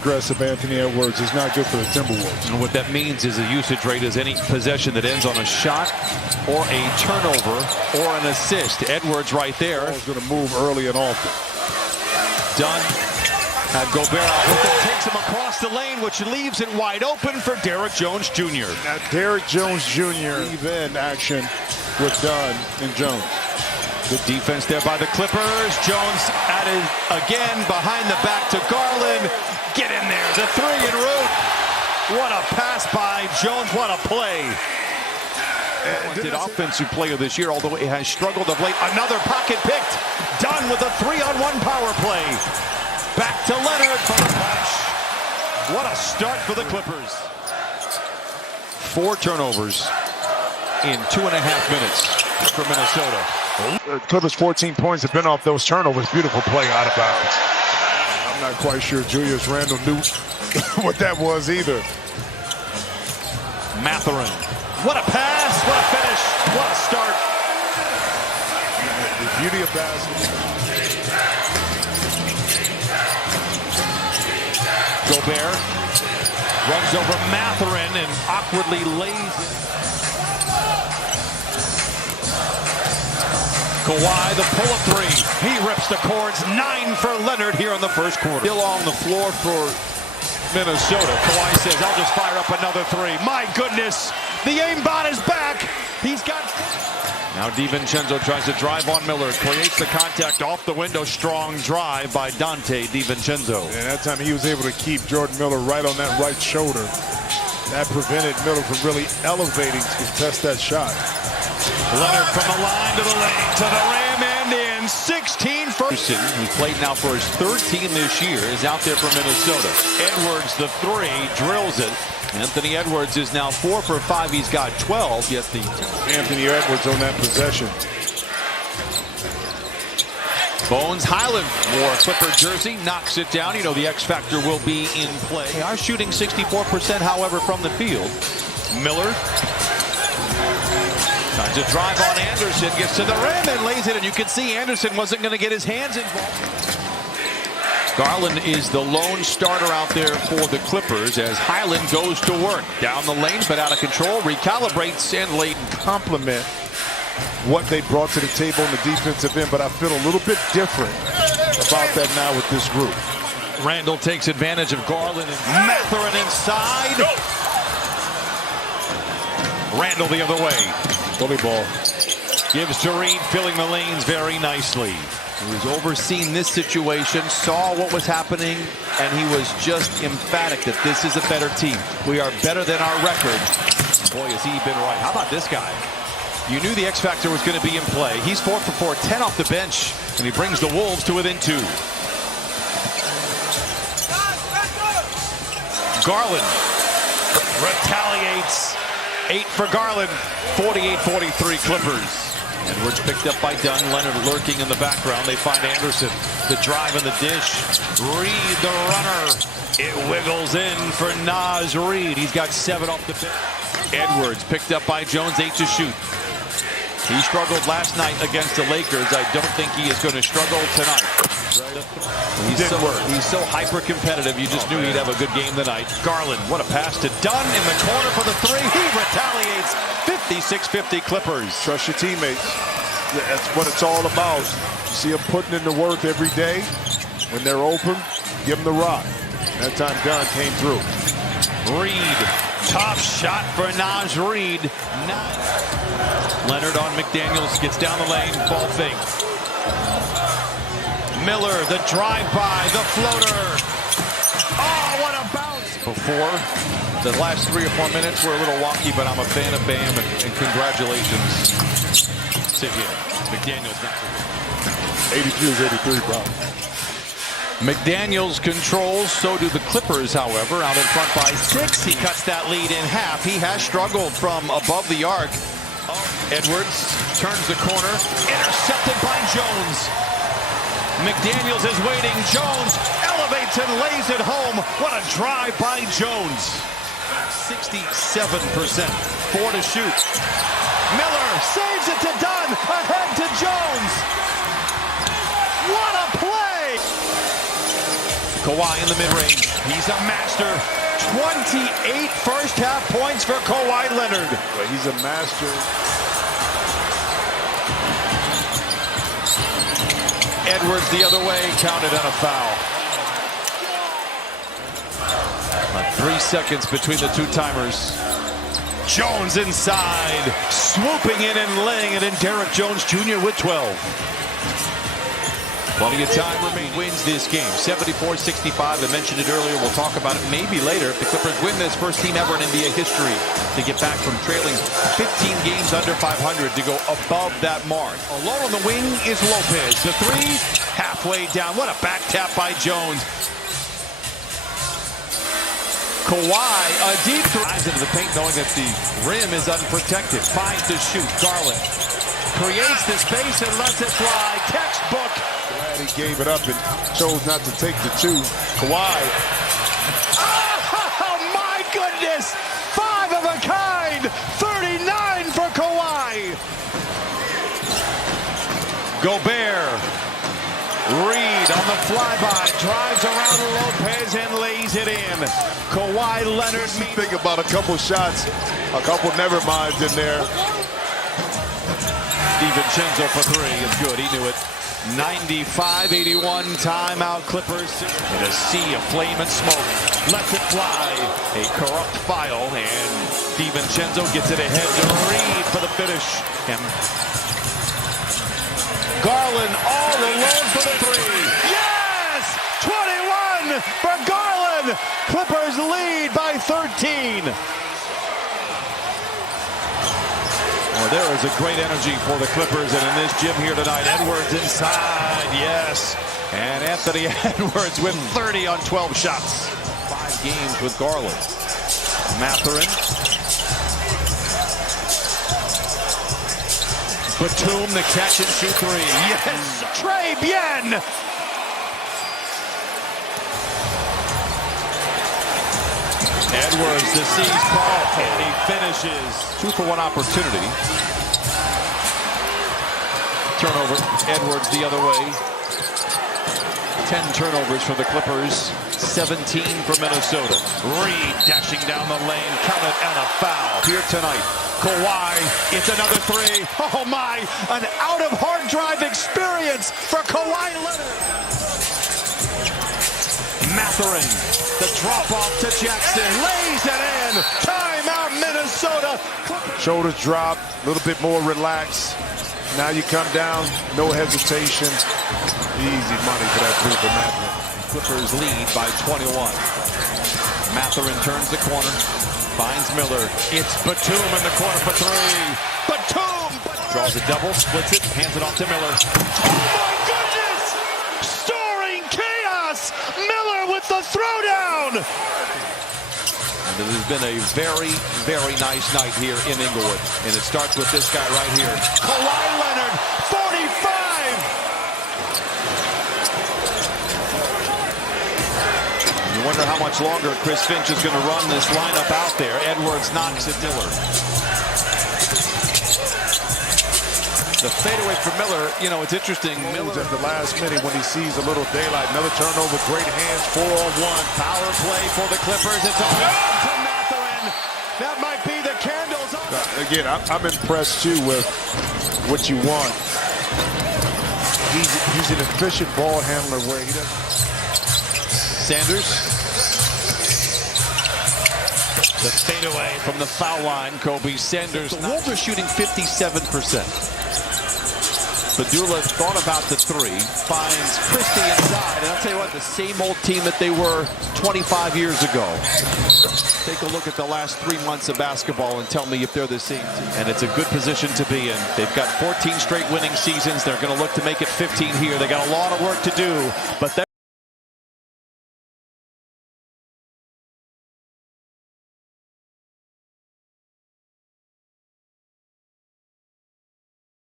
Aggressive Anthony Edwards is not good for the Timberwolves. And what that means is a usage rate is any possession that ends on a shot or a turnover or an assist. Edwards right there. Ball's going to move early and often. Dunn had Gobert out with it, takes him across the lane, which leaves it wide open for Derrick Jones Jr. Now Derrick Jones Jr. even action with Dunn and Jones. Good defense there by the Clippers. Jones at it again, behind the back to Garland. Get in there, the three en route. What a pass by Jones, what a play. Did offensive player this year, although it has struggled of late. Another pocket picked. Done with a 3-on-1 power play. Back to Leonard for the punch. What a start for the Clippers. 4 turnovers in 2.5 minutes for Minnesota. Clippers 14 points have been off those turnovers. Beautiful play out of bounds. I'm not quite sure Julius Randle knew what that was either. Mathurin. What a pass, what a finish, what a start. The beauty of basketball. Gobert runs over Mathurin and awkwardly lays it. Kawhi, the pull-up three. He rips the cords. 9 for Leonard here in the first quarter. Still on the floor for Minnesota. Kawhi says, I'll just fire up another 3. My goodness, the aimbot is back. He's got... Now DiVincenzo tries to drive on Miller. Creates the contact off the window. Strong drive by Dante DiVincenzo. And that time he was able to keep Jordan Miller right on that right shoulder. That prevented Miller from really elevating to contest that shot. Leonard from the line to the lane, to the rim and in. 16 for... He played now for his 3rd team this year, is out there for Minnesota. Edwards, the 3, drills it. Anthony Edwards is now 4 for 5. He's got 12, yet the... Anthony Edwards on that possession. Bones Highland wore a Clipper jersey, knocks it down. You know the X factor will be in play. They are shooting 64%, however, from the field. Miller tries to drive on Anderson, gets to the rim and lays it, and you can see Anderson wasn't going to get his hands involved. Garland is the lone starter out there for the Clippers as Highland goes to work. Down the lane, but out of control, recalibrates and late. Compliment what they brought to the table in the defensive end, but I feel a little bit different about that now with this group. Randle takes advantage of Garland and Mathurin inside. Randle the other way. Bully ball. Gives to Reed, filling the lanes very nicely. He was overseeing this situation, saw what was happening, and he was just emphatic that this is a better team. We are better than our record. Boy, has he been right. How about this guy? You knew the X factor was going to be in play. He's 4 for 4, 10 off the bench, and he brings the Wolves to within 2. Garland retaliates. 8 for Garland. 48-43 Clippers. Edwards picked up by Dunn. Leonard lurking in the background. They find Anderson. The drive and the dish. Reed, the runner. It wiggles in for Naz Reed. He's got 7 off the bench. Edwards picked up by Jones. 8 to shoot. He struggled last night against the Lakers. I don't think he is going to struggle tonight. He's so hyper-competitive. You just knew he'd have a good game tonight. Garland, what a pass to Dunn in the corner for the 3. He retaliates. 56-50 Clippers. Trust your teammates. That's what it's all about. You see them putting in the work every day. When they're open, give them the rock. That time Dunn came through. Reed, top shot for Naz Reed. Leonard on McDaniels, gets down the lane, ball fake. Miller, the drive-by, the floater. Oh, what a bounce! Before, the last 3 or 4 minutes were a little wonky, but I'm a fan of Bam, and congratulations. Sit here. McDaniels not 82 is 83, bro. McDaniels controls, so do the Clippers, however, out in front by 6. He cuts that lead in half. He has struggled from above the arc. Edwards turns the corner, intercepted by Jones. McDaniels is waiting. Jones elevates and lays it home. What a drive by Jones. 67%. 4 to shoot. Miller saves it to Dunn. Ahead to Jones. What a play! Kawhi in the mid-range. He's a master. 28 first-half points for Kawhi Leonard. Well, he's a master. Edwards the other way, counted on a foul. 3 seconds between the two timers. Jones inside, swooping in and laying it in. Derrick Jones Jr. with 12. Plenty of time remaining. Wins this game, 74-65. I mentioned it earlier. We'll talk about it maybe later. If the Clippers win this, first team ever in NBA history to get back from trailing 15 games under 500 to go above that mark. Alone on the wing is Lopez. The three, halfway down. What a back tap by Jones. Kawhi, a deep three. Eyes into the paint knowing that the rim is unprotected. Finds to shoot. Garland creates the space and lets it fly. Textbook. Glad he gave it up and chose not to take the two. Kawhi. Oh, my goodness. 5 of a kind. 39 for Kawhi. Gobert. Reed on the flyby, drives around Lopez and lays it in. Kawhi Leonard. Think about a couple shots, a couple never minds in there. DiVincenzo for 3 is good. He knew it. 95-81 timeout Clippers. In a sea of flame and smoke. Lets it fly. A corrupt foul and DiVincenzo gets it ahead to Reed for the finish. And Garland all alone for the 3. Yes! 21 for Garland. Clippers lead by 13. Well, there is a great energy for the Clippers, and in this gym here tonight, Edwards inside, yes. And Anthony Edwards with 30 on 12 shots. 5 games with Garland. Mathurin. Batum, the catch and shoot 3. Yes! Trey Bien! Edwards, the seize ball, and he finishes. 2-for-1 opportunity. Turnover. Edwards the other way. 10 turnovers for the Clippers. 17 for Minnesota. Reed dashing down the lane, counted and a foul. Here tonight, Kawhi, it's another 3. Oh my, an out of hard drive experience for Kawhi Leonard. Mathurin, the drop off to Jackson, lays it in. Timeout Minnesota. Shoulders drop, a little bit more relaxed. Now you come down, no hesitation. Easy money for that 3 for Mathurin. Clippers lead by 21. Mathurin turns the corner, finds Miller. It's Batum in the corner for 3. Batum draws a double, splits it, hands it off to Miller. Oh my goodness! Storing chaos! Miller with the throwdown! And it has been a very, very nice night here in Inglewood. And it starts with this guy right here. Kawhi Leonard, 45! You wonder how much longer Chris Finch is going to run this lineup out there. Edwards knocks at Dillard. The fadeaway for Miller, you know, it's interesting. Miller at the last minute when he sees a little daylight. Another turnover, great hands, 4-on-1. Power play for the Clippers. It's all to Mathurin. That might be the candles on. Again, I'm impressed too with what you want. He's an efficient ball handler where he doesn't. Sanders. The fadeaway from the foul line, Kobe Sanders. The Wolves are shooting 57%. Badula thought about the 3, finds Christie inside, and I'll tell you what, the same old team that they were 25 years ago. Take a look at the last 3 months of basketball and tell me if they're the same team. And it's a good position to be in. They've got 14 straight winning seasons. They're going to look to make it 15 here. They got a lot of work to do, but